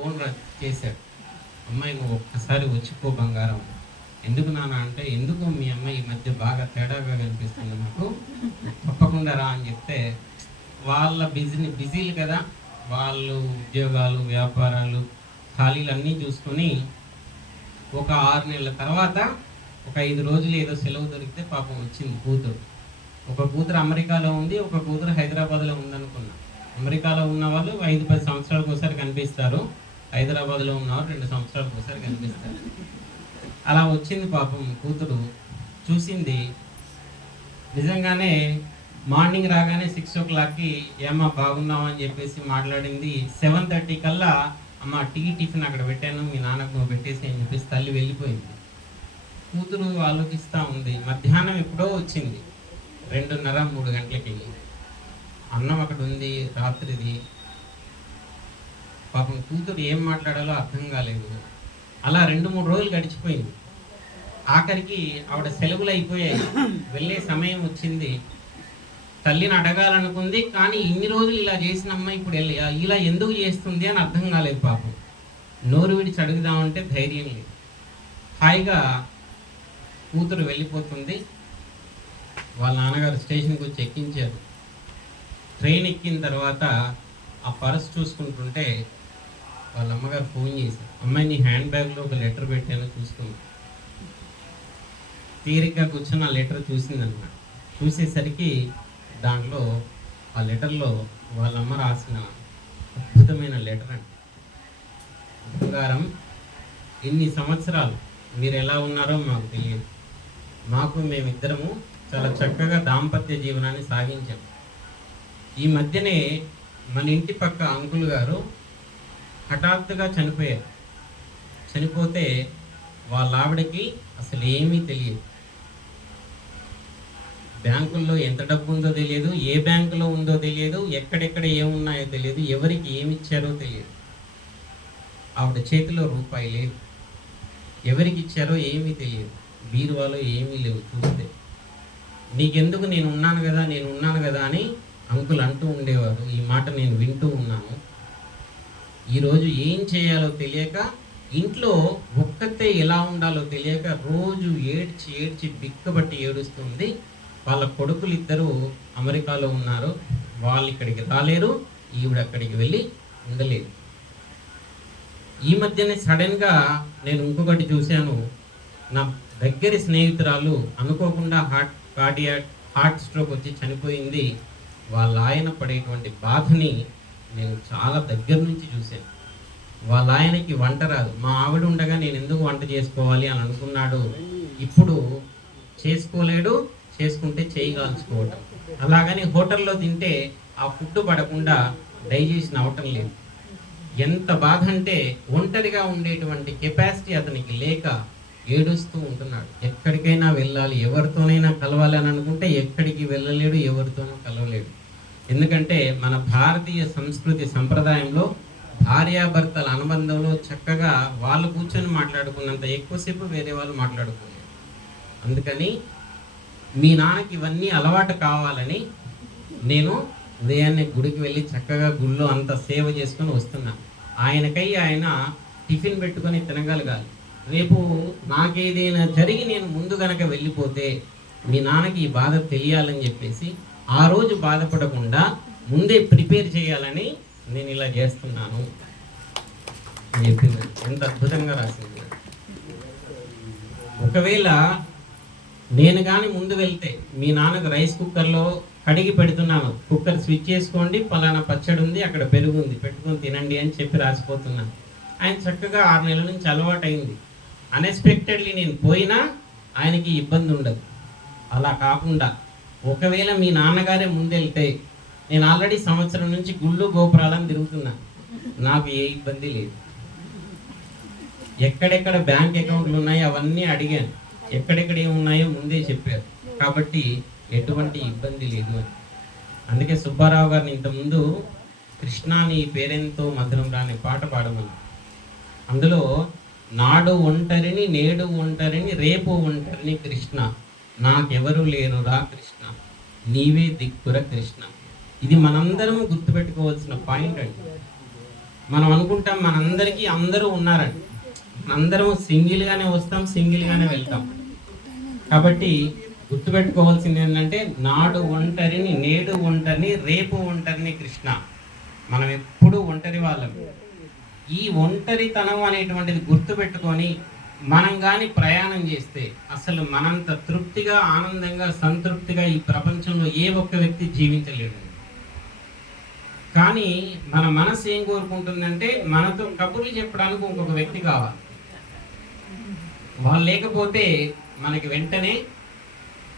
Phone చేశాడు. అమ్మాయి నువ్వు ఒక్కసారి వచ్చిపో బంగారం. ఎందుకు నాన్న అంటే, ఎందుకు మీ అమ్మాయి ఈ మధ్య బాగా తేడాగా కనిపిస్తుంది నాకు, తప్పకుండా రా అని చెప్తే, వాళ్ళ బిజీలు కదా, వాళ్ళు ఉద్యోగాలు వ్యాపారాలు ఖాళీలు అన్నీ చూసుకొని ఒక 6 నెలల తర్వాత ఒక 5 రోజులు ఏదో సెలవు దొరికితే పాపం వచ్చింది కూతురు. ఒక కూతురు అమెరికాలో ఉంది, ఒక కూతురు హైదరాబాద్లో ఉందనుకున్నా. అమెరికాలో ఉన్న వాళ్ళు 5-10 సంవత్సరాలకు ఒకసారి కనిపిస్తారు, హైదరాబాద్లో ఉన్నవారు 2 సంవత్సరాలకు ఒకసారి కనిపిస్తారు. అలా వచ్చింది పాపం కూతురు. చూసింది నిజంగానే. మార్నింగ్ రాగానే 6 o'clockకి ఏమ్మా బాగున్నావు అని చెప్పేసి మాట్లాడింది. 7:30 కల్లా అమ్మ టిఫిన్ అక్కడ పెట్టాను, మీ నాన్నకు నువ్వు పెట్టేసి అని చెప్పేసి తల్లి వెళ్ళిపోయింది. కూతురు ఆలోచిస్తూ ఉంది. మధ్యాహ్నం ఎప్పుడో వచ్చింది, 2:30-3 గంటలకి. అన్నం అక్కడ ఉంది, రాత్రిది. పాపం కూతురు ఏం మాట్లాడాలో అర్థం కాలేదు. అలా 2-3 రోజులు గడిచిపోయింది. ఆఖరికి ఆవిడ సెలవులు అయిపోయాయి, వెళ్ళే సమయం వచ్చింది. తల్లిని అడగాలనుకుంది, కానీ ఇన్ని రోజులు ఇలా చేసిన అమ్మాయి ఇప్పుడు ఇలా ఎందుకు చేస్తుంది అని అర్థం కాలేదు పాపం. నోరు విడిచి అడుగుదామంటే ధైర్యం లేదు. హాయిగా కూతురు వెళ్ళిపోతుంది. వాళ్ళ నాన్నగారు స్టేషన్కి వచ్చి ఎక్కించారు. ట్రైన్ ఎక్కిన తర్వాత ఆ పర్స్ చూసుకుంటుంటే వాళ్ళ అమ్మగారు ఫోన్ చేశారు. అమ్మాయి నీ హ్యాండ్ బ్యాగ్లో ఒక లెటర్ పెట్టాను చూసుకుంది. తీరిగ్గా కూర్చొని ఆ లెటర్ చూసిందన్నమాట. చూసేసరికి దాంట్లో ఆ లెటర్లో వాళ్ళమ్మ రాసిన అద్భుతమైన లెటర్ అండి. బంగారం, ఇన్ని సంవత్సరాలు మీరు ఎలా ఉన్నారో మాకు తెలియదు. మేమిద్దరము చాలా చక్కగా దాంపత్య జీవనాన్ని సాగించాం. ఈ మధ్యనే మన ఇంటి పక్క అంకుల్ గారు హఠాత్తుగా చనిపోయారు. చనిపోతే వాళ్ళ ఆవిడకి అసలు ఏమీ తెలియదు. బ్యాంకుల్లో ఎంత డబ్బు ఉందో తెలియదు, ఏ బ్యాంకులో ఉందో తెలియదు, ఎక్కడెక్కడ ఏమున్నాయో తెలియదు, ఎవరికి ఏమి ఇచ్చారో తెలియదు. ఆవిడ చేతిలో రూపాయి లేదు, ఎవరికి ఇచ్చారో ఏమీ తెలియదు, బీరువాలో ఏమీ లేవు. చూస్తే నీకెందుకు, నేను ఉన్నాను కదా అని అంకుల్ అంటూ ఉండేవారు. ఈ మాట నేను వింటూ ఉన్నాను. ఈరోజు ఏం చేయాలో తెలియక, ఇంట్లో ఒక్కతే ఎలా ఉండాలో తెలియక రోజు ఏడ్చి బిక్కబట్టి ఏడుస్తుంది. వాళ్ళ కొడుకులు ఇద్దరు అమెరికాలో ఉన్నారు, వాళ్ళు ఇక్కడికి రాలేరు, ఈవిడ అక్కడికి వెళ్ళి ఉండలేదు. ఈ మధ్యనే సడన్గా నేను ఇంకొకటి చూశాను. నా దగ్గరి స్నేహితురాలు అనుకోకుండా హార్ట్ స్ట్రోక్ వచ్చి చనిపోయింది. వాళ్ళ ఆయన పడేటువంటి బాధని నేను చాలా దగ్గర నుంచి చూశాను. వాళ్ళ ఆయనకి వంట రాదు. మా ఆవిడ ఉండగా నేను ఎందుకు వంట చేసుకోవాలి అని అనుకున్నాడు. ఇప్పుడు చేసుకోలేడు, చేసుకుంటే చేయి కాల్చుకోవటం. అలాగని హోటల్లో తింటే ఆ ఫుడ్ పడకుండా డైజెషన్ అవటం లేదు. ఎంత బాధ అంటే ఒంటరిగా ఉండేటువంటి కెపాసిటీ అతనికి లేక ఏడుస్తూ ఉంటున్నాడు. ఎక్కడికైనా వెళ్ళాలి, ఎవరితోనైనా కలవాలి అని అనుకుంటే ఎక్కడికి వెళ్ళలేడు, ఎవరితోనూ కలవలేడు. ఎందుకంటే మన భారతీయ సంస్కృతి సంప్రదాయంలో భార్యాభర్తల అనుబంధంలో చక్కగా వాళ్ళు కూర్చొని మాట్లాడుకున్నంత ఎక్కువసేపు వేరే వాళ్ళు మాట్లాడుకోలేరు. అందుకని మీ నాన్నకి ఇవన్నీ అలవాటు కావాలని నేను ఉదయాన్నే గుడికి వెళ్ళి చక్కగా గుళ్ళో అంత సేవ చేసుకొని వస్తున్నాను. ఆయనకై ఆయన టిఫిన్ పెట్టుకొని తినగలగాలి. రేపు నాకేదైనా జరిగి నేను ముందు గనక వెళ్ళిపోతే మీ నాన్నకి ఈ బాధ తెలియాలని చెప్పేసి ఆ రోజు బాధపడకుండా ముందే ప్రిపేర్ చేయాలని నేను ఇలా చేస్తున్నాను అని చెప్పింది. ఎంత అద్భుతంగా రాసింది. ఒకవేళ నేను కానీ ముందు వెళ్తే మీ నాన్నకు రైస్ కుక్కర్లో కడిగి పెడుతున్నాను, కుక్కర్ స్విచ్ చేసుకోండి, పలానా పచ్చడి ఉంది, అక్కడ పెరుగు ఉంది, పెట్టుకొని తినండి అని చెప్పి రాసిపోతున్నాను. ఆయన చక్కగా 6 నెలల నుంచి అలవాటు అయింది. అన్ఎక్స్పెక్టెడ్లీ నేను పోయినా ఆయనకి ఇబ్బంది ఉండదు. అలా కాకుండా ఒకవేళ మీ నాన్నగారే ముందెళ్తే, నేను ఆల్రెడీ సంవత్సరం నుంచి గుళ్ళు గోపురాలను తిరుగుతున్నా, నాకు ఏ ఇబ్బంది లేదు. ఎక్కడెక్కడ బ్యాంక్ అకౌంట్లు ఉన్నాయో అవన్నీ అడిగాను, ఎక్కడెక్కడ ఏమున్నాయో ముందే చెప్పారు, కాబట్టి ఎటువంటి ఇబ్బంది లేదు అని. అందుకే సుబ్బారావు గారిని ఇంతకుముందు కృష్ణ నీ పేరెంతో మధురం రాని పాట పాడమని. అందులో నాడు ఒంటరిని, నేడు ఒంటరిని, రేపు ఒంటరిని కృష్ణ, నాకెవరు లేరురా కృష్ణ, నీవే దిక్కుర కృష్ణ. ఇది మనందరం గుర్తుపెట్టుకోవాల్సిన పాయింట్ అండి. మనం అనుకుంటాం మనందరికీ అందరూ ఉన్నారండి, అందరం సింగిల్గానే వస్తాం, సింగిల్గానే వెళ్తాం. కాబట్టి గుర్తుపెట్టుకోవాల్సింది ఏంటంటే, నాడు ఒంటరిని, నేడు ఒంటరిని, రేపు ఒంటరిని కృష్ణ. మనం ఎప్పుడూ ఒంటరి వాళ్ళం. ఈ ఒంటరితనం అనేటువంటిది గుర్తుపెట్టుకొని మనం కానీ ప్రయాణం చేస్తే అసలు మనంత తృప్తిగా, ఆనందంగా, సంతృప్తిగా ఈ ప్రపంచంలో ఏ ఒక్క వ్యక్తి జీవించలేడు. కానీ మన మనసు ఏం కోరుకుంటుందంటే, మనతో కబుర్లు చెప్పడానికి ఇంకొక వ్యక్తి కావాలి. వాళ్ళు లేకపోతే మనకి వెంటనే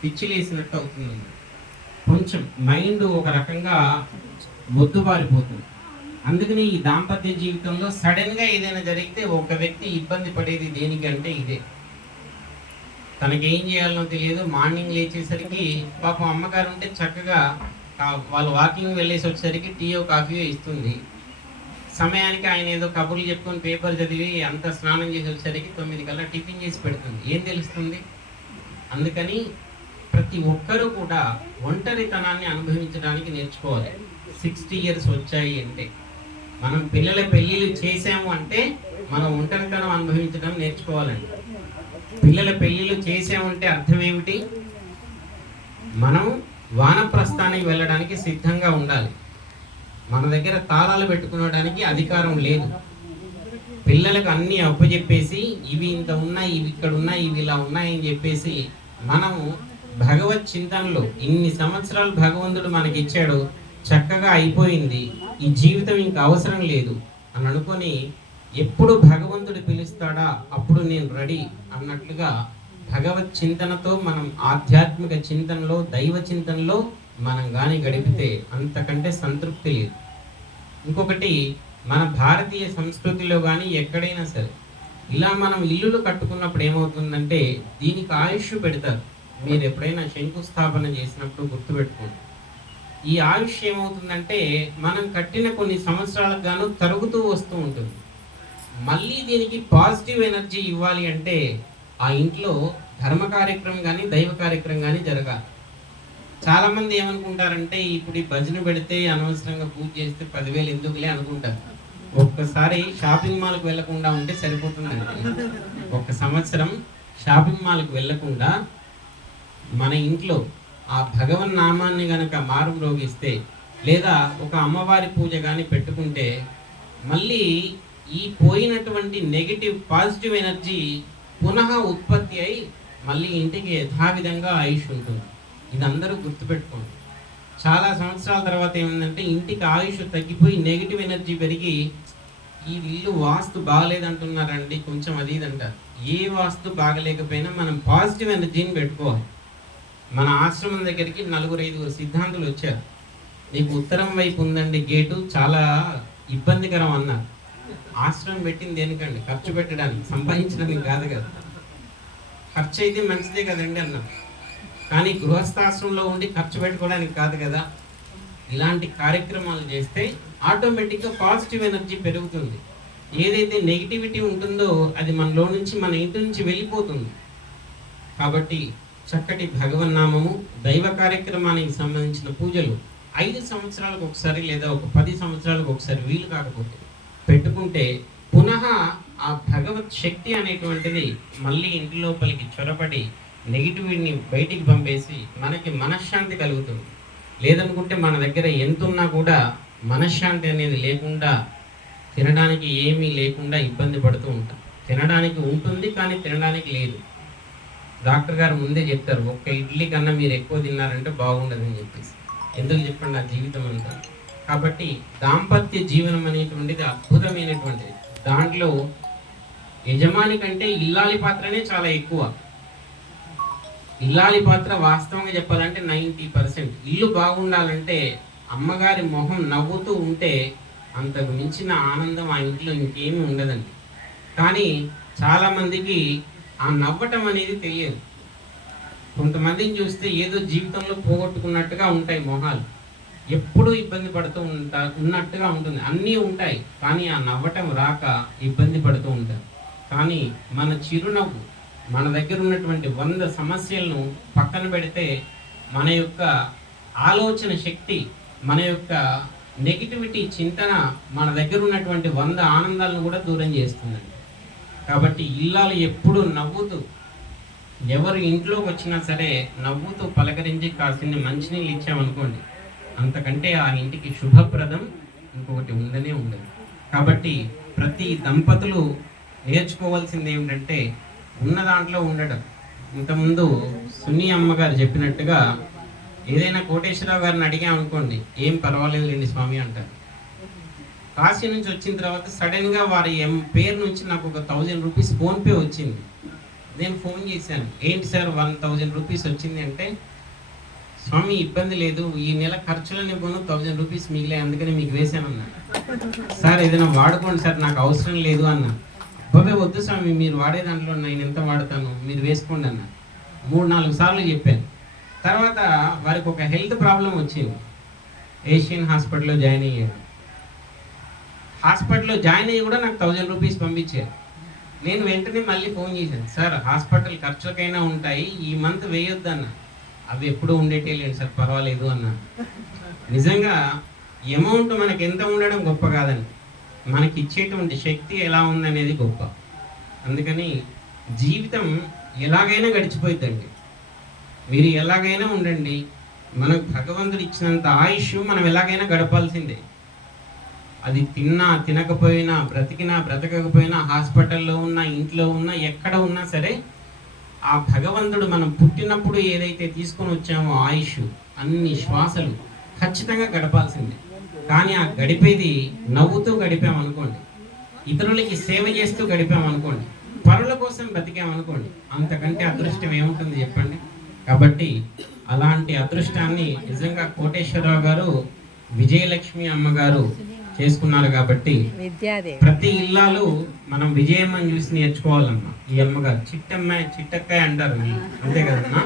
పిచ్చిలేసినట్టు అవుతుంది, కొంచెం మైండ్ ఒక రకంగా మొద్దుబారిపోతుంది. అందుకని ఈ దాంపత్య జీవితంలో సడన్గా ఏదైనా జరిగితే ఒక వ్యక్తి ఇబ్బంది పడేది దేనికంటే ఇదే. తనకేం చేయాలనో తెలియదు. మార్నింగ్ లేచేసరికి పాపం అమ్మగారు ఉంటే చక్కగా వాళ్ళు వాకింగ్ వెళ్ళేసి వచ్చేసరికి టీయో కాఫీయో ఇస్తుంది. సమయానికి ఆయన ఏదో కబుర్లు చెప్పుకొని పేపర్ చదివి అంత స్నానం చేసి వచ్చేసరికి 9 కల్లా టిఫిన్ చేసి పెడుతుంది. ఏం తెలుస్తుంది? అందుకని ప్రతి ఒక్కరూ కూడా ఒంటరితనాన్ని అనుభవించడానికి నేర్చుకోవాలి. 60 ఇయర్స్ వచ్చాయి అంటే, మనం పిల్లల పెళ్ళిళ్ళు చేసాము అంటే మనం ఒంటరితనం అనుభవించడం నేర్చుకోవాలండి. పిల్లల పెళ్ళిళ్ళు చేసామంటే అర్థం ఏమిటి? మనం వానప్రస్థానికి వెళ్ళడానికి సిద్ధంగా ఉండాలి. మన దగ్గర తాళాలు పెట్టుకునడానికి అధికారం లేదు. పిల్లలకు అన్నీ అప్పచెప్పేసి ఇవి ఇంత ఉన్నాయి, ఇవి ఇక్కడ ఉన్నాయి, ఇవి ఇలా ఉన్నాయని చెప్పేసి మనము భగవత్ చింతనలో ఇన్ని సంవత్సరాలు భగవంతుడు మనకి ఇచ్చాడు, చక్కగా అయిపోయింది, ఈ జీవితం ఇంకా అవసరం లేదు అని అనుకొని ఎప్పుడు భగవంతుడు పిలుస్తాడా అప్పుడు నేను రెడీ అన్నట్లుగా భగవత్ చింతనతో మనం ఆధ్యాత్మిక చింతనలో, దైవ చింతనలో మనం కానీ గడిపితే అంతకంటే సంతృప్తి లేదు. ఇంకొకటి, మన భారతీయ సంస్కృతిలో కానీ ఎక్కడైనా సరే ఇలా మనం ఇల్లులు కట్టుకున్నప్పుడు ఏమవుతుందంటే దీనికి ఆయుష్ పెడతారు. మీరు ఎప్పుడైనా శంకుస్థాపన చేసినప్పుడు గుర్తుపెట్టుకోండి. ఈ ఆయుష్ ఏమవుతుందంటే మనం కట్టిన కొన్ని సంవత్సరాలకు గాను తరుగుతూ వస్తూ ఉంటుంది. మళ్ళీ దీనికి పాజిటివ్ ఎనర్జీ ఇవ్వాలి అంటే ఆ ఇంట్లో ధర్మ కార్యక్రమం కానీ దైవ కార్యక్రమం కానీ జరగాలి. చాలామంది ఏమనుకుంటారంటే ఇప్పుడు ఈ భజన పెడితే అనవసరంగా పూజ చేస్తే 10,000 ఎందుకులే అనుకుంటారు. ఒక్కసారి షాపింగ్ మాల్కి వెళ్లకుండా ఉంటే సరిపోతుందండి. ఒక సంవత్సరం షాపింగ్ మాల్కి వెళ్లకుండా మన ఇంట్లో ఆ భగవన్ నామాన్ని గనక మారుమ్రోగిస్తే లేదా ఒక అమ్మవారి పూజ కానీ పెట్టుకుంటే మళ్ళీ ఈ పోయినటువంటి నెగిటివ్ పాజిటివ్ ఎనర్జీ పునః ఉత్పత్తి అయి మళ్ళీ ఇంటికి యథావిధంగా ఆయుష్ ఉంటుంది. ఇది అందరూ గుర్తుపెట్టుకోండి. చాలా సంవత్సరాల తర్వాత ఏమైందంటే ఇంటికి ఆయుష్ తగ్గిపోయి నెగిటివ్ ఎనర్జీ పెరిగి ఈ ఇల్లు వాస్తు బాగలేదంటున్నారండి, కొంచెం అది ఇది అంటారు. ఏ వాస్తు బాగలేకపోయినా మనం పాజిటివ్ ఎనర్జీని పెట్టుకోవాలి. మన ఆశ్రమం దగ్గరికి 4-5 సిద్ధాంతులు వచ్చారు. నీకు ఉత్తరం వైపు ఉందండి గేటు, చాలా ఇబ్బందికరం అన్నారు. ఆశ్రమం పెట్టింది దేనికండి? ఖర్చు పెట్టడానికి, సంపాదించడానికి కాదు కదా. ఖర్చు అయితే మంచిదే కదండి అన్నారు. కానీ గృహస్థాశ్రమంలో ఉండి ఖర్చు పెట్టుకోవడానికి కాదు కదా. ఇలాంటి కార్యక్రమాలు చేస్తే ఆటోమేటిక్గా పాజిటివ్ ఎనర్జీ పెరుగుతుంది. ఏదైతే నెగిటివిటీ ఉంటుందో అది మనలో నుంచి, మన ఇంటి నుంచి వెళ్ళిపోతుంది. కాబట్టి చక్కటి భగవన్నామము, దైవ కార్యక్రమానికి సంబంధించిన పూజలు 5 సంవత్సరాలకు ఒకసారి లేదా ఒక 10 సంవత్సరాలకు ఒకసారి వీలు కాకపోతే పెట్టుకుంటే పునః ఆ భగవత్ శక్తి అనేటువంటిది మళ్ళీ ఇంటి లోపలికి చొరబడి నెగిటివిటీని బయటికి పంపేసి మనకి మనశ్శాంతి కలుగుతుంది. లేదనుకుంటే మన దగ్గర ఎంత ఉన్నా కూడా మనశ్శాంతి అనేది లేకుండా, తినడానికి ఏమీ లేకుండా ఇబ్బంది పడుతూ ఉంటాం. తినడానికి ఉంటుంది కానీ తినడానికి లేదు. డాక్టర్ గారు ముందే చెప్తారు, ఒక్క ఇడ్లీ కన్నా మీరు ఎక్కువ తిన్నారంటే బాగుండదని చెప్పేసి. ఎందుకు చెప్పండి, నా జీవితం అంతా. కాబట్టి దాంపత్య జీవనం అనేటువంటిది అద్భుతమైనటువంటిది. దాంట్లో యజమాని కంటే ఇల్లాలి పాత్రనే చాలా ఎక్కువ. ఇల్లాలి పాత్ర వాస్తవంగా చెప్పాలంటే 90%. ఇల్లు బాగుండాలంటే అమ్మగారి మొహం నవ్వుతూ ఉంటే అంతకు మించిన ఆనందం ఆ ఇంట్లో ఇంకేమీ ఉండదండి. కానీ చాలామందికి ఆ నవ్వటం అనేది తెలియదు. కొంతమందిని చూస్తే ఏదో జీవితంలో పోగొట్టుకున్నట్టుగా ఉంటాయి మొహాలు, ఎప్పుడూ ఇబ్బంది పడుతూ ఉన్నట్టుగా ఉంటుంది. అన్నీ ఉంటాయి కానీ ఆ నవ్వటం రాక ఇబ్బంది పడుతూ ఉంటారు. కానీ మన చిరునవ్వు, మన దగ్గర ఉన్నటువంటి 100 సమస్యలను పక్కన పెడితే మన యొక్క ఆలోచన శక్తి, మన యొక్క నెగిటివిటీ చింతన మన దగ్గర ఉన్నటువంటి 100 ఆనందాలను కూడా దూరం చేస్తుందండి. కాబట్టి ఇల్లాలు ఎప్పుడూ నవ్వుతూ, ఎవరు ఇంట్లోకి వచ్చినా సరే నవ్వుతూ పలకరించి కాసిన్ని మంచినీళ్ళు ఇచ్చామనుకోండి, అంతకంటే ఆ ఇంటికి శుభప్రదం ఇంకొకటి ఉండనే ఉండదు. కాబట్టి ప్రతి దంపతులు నేర్చుకోవాల్సింది ఏమిటంటే ఉన్న దాంట్లో ఉండడం. ఇంతకుముందు సున్నీ అమ్మగారు చెప్పినట్టుగా ఏదైనా కోటేశ్వరరావు గారిని అడిగామనుకోండి, ఏం పర్వాలేదులేండి స్వామి అంటారు. కాశీ నుంచి వచ్చిన తర్వాత సడన్గా వారి పేరు నుంచి నాకు ఒక 1000 రూపీస్ ఫోన్పే వచ్చింది. నేను ఫోన్ చేశాను, ఏంటి సార్ 1000 రూపీస్ వచ్చింది అంటే, స్వామి ఇబ్బంది లేదు, ఈ నెల ఖర్చులని పోను 1000 రూపీస్ మిగిలే, అందుకని మీకు వేశానన్నా. సార్ ఏదైనా వాడుకోండి సార్, నాకు అవసరం లేదు అన్న. బాబాయ్ వద్దు స్వామి, మీరు వాడే దాంట్లో నేను ఎంత వాడతాను, మీరు వేసుకోండి అన్న. 3-4 సార్లు చెప్పాను. తర్వాత వారికి ఒక హెల్త్ ప్రాబ్లం వచ్చింది, ఏషియన్ హాస్పిటల్లో జాయిన్ అయ్యారు. హాస్పిటల్లో జాయిన్ అయ్యి కూడా నాకు 1000 రూపీస్ పంపించారు. నేను వెంటనే మళ్ళీ ఫోన్ చేశాను, సార్ హాస్పిటల్ ఖర్చులకైనా ఉంటాయి, ఈ మంత్ వేయొద్దు అన్న. అవి ఎప్పుడూ ఉండేటే లేదు సార్, పర్వాలేదు అన్న. నిజంగా అమౌంట్ మనకి ఎంత ఉండడం గొప్ప కాదని, మనకి ఇచ్చేటువంటి శక్తి ఎలా ఉందనేది గొప్ప. అందుకని జీవితం ఎలాగైనా గడిచిపోయిద్దండి. మీరు ఎలాగైనా ఉండండి, మనకు భగవంతుడు ఇచ్చినంత ఆయుష్ మనం ఎలాగైనా గడపాల్సిందే. అది తిన్నా తినకపోయినా, బ్రతికినా బ్రతకకపోయినా, హాస్పిటల్లో ఉన్నా ఇంట్లో ఉన్నా ఎక్కడ ఉన్నా సరే, ఆ భగవంతుడు మనం పుట్టినప్పుడు ఏదైతే తీసుకొని వచ్చామో ఆయుష్, అన్ని శ్వాసలు ఖచ్చితంగా గడపాల్సిందే. కానీ ఆ గడిపేది నవ్వుతూ గడిపామనుకోండి, ఇతరులకి సేవ చేస్తూ గడిపామనుకోండి, పరుల కోసం బతికామనుకోండి, అంతకంటే అదృష్టం ఏముంటుంది చెప్పండి. కాబట్టి అలాంటి అదృష్టాన్ని నిజంగా కోటేశ్వరరావు గారు, విజయలక్ష్మి అమ్మగారు చేసుకున్నారు. కాబట్టి ప్రతి ఇల్లాలు మనం విజయమ్మని చూసి నేర్చుకోవాలమ్మా. ఈ అమ్మగారు చిట్టమ్మాయి చిట్టక్కాయ అంటారు, అంతే కదమ్మా.